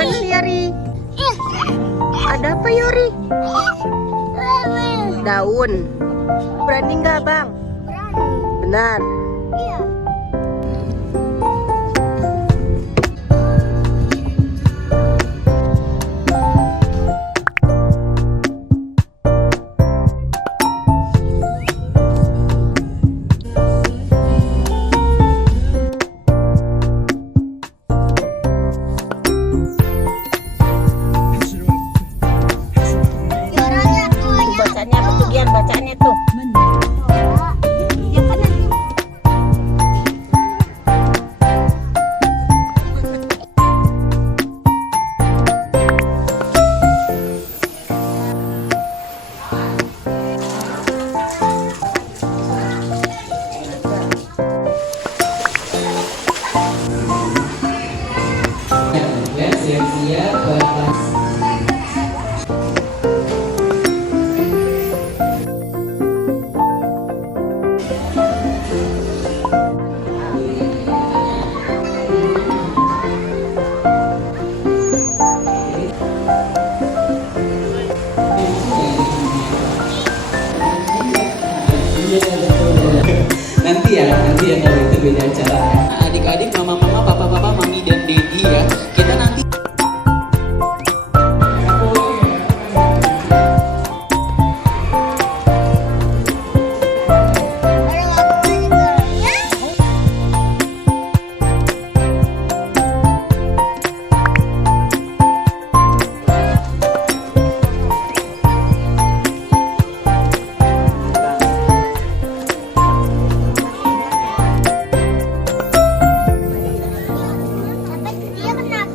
Mana Yori? Ada apa Yori? Daun. Berani nggak bang? Benar. Iya. Bacanya apa tuh Gian? Bacaannya tuh. Ya kan nanti. Ya, siap-siap buat nanti ya kalau itu beda acara ya. Adik-adik, mama-mama, papa-papa, mami dan dedi ya. Kita nanti Dia kenapa?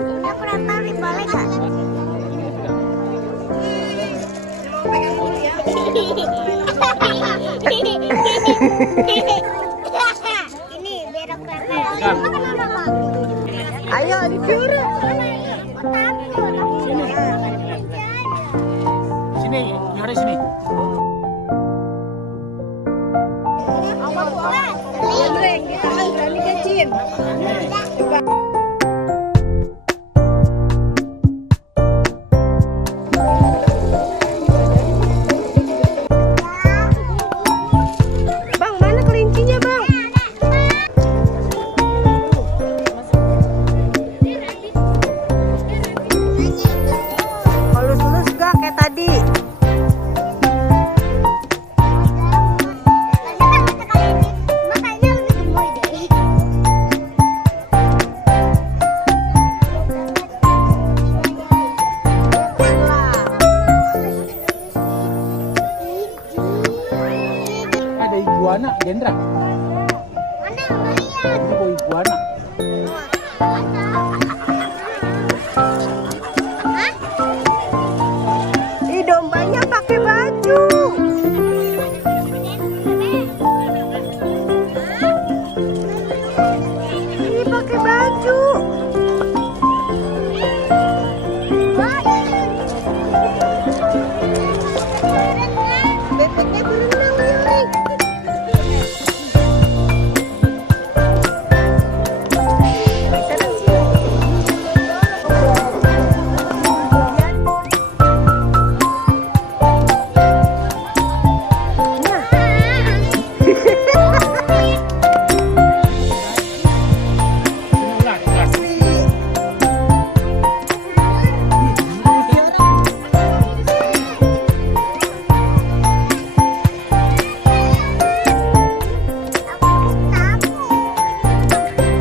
Dia pernah tarik balik kan? Ini biar keren. Ayo disuruh. Sini, nyari sini. Yang di tangan berani kecil. Bang, mana kelincinya bang? Kalau lulus gak kayak tadi? Makanya lebih gemoy deh. Ada iguana, Jendra. Mana lihat? Ini kok iguana. Ih, dombanya pakai baju. Ini pakai baju. Bebeknya berenang Yori. Sana sini.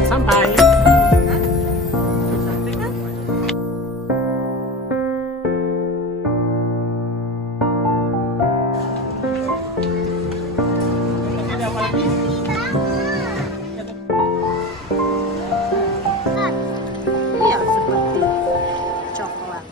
Sampai. Iya, seperti coklat.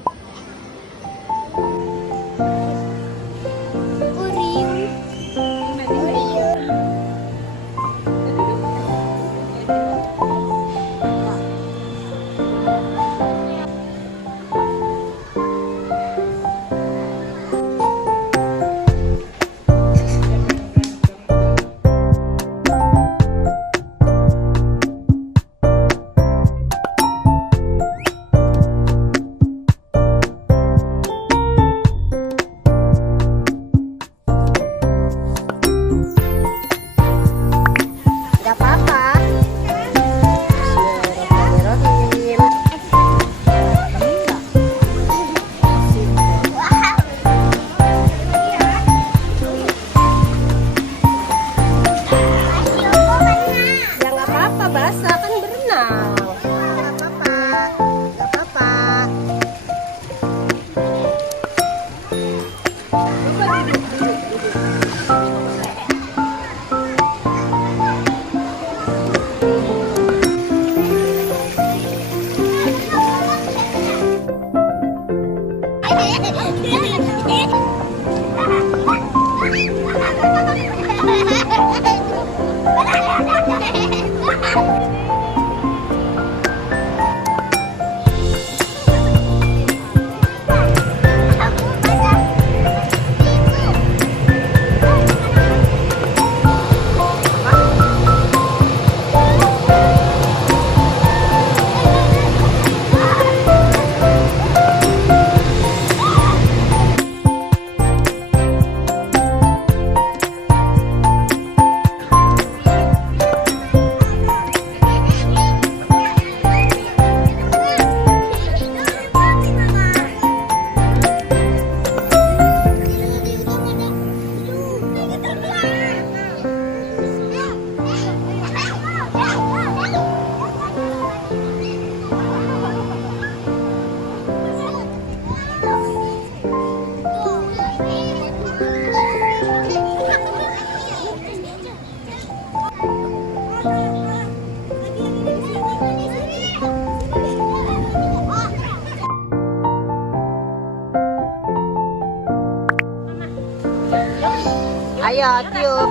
tiup.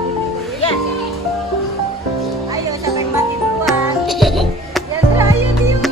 Ya. Ayo siapa yang mati duluan? Yandra, ayo tiup.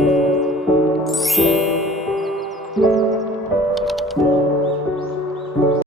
Thank you.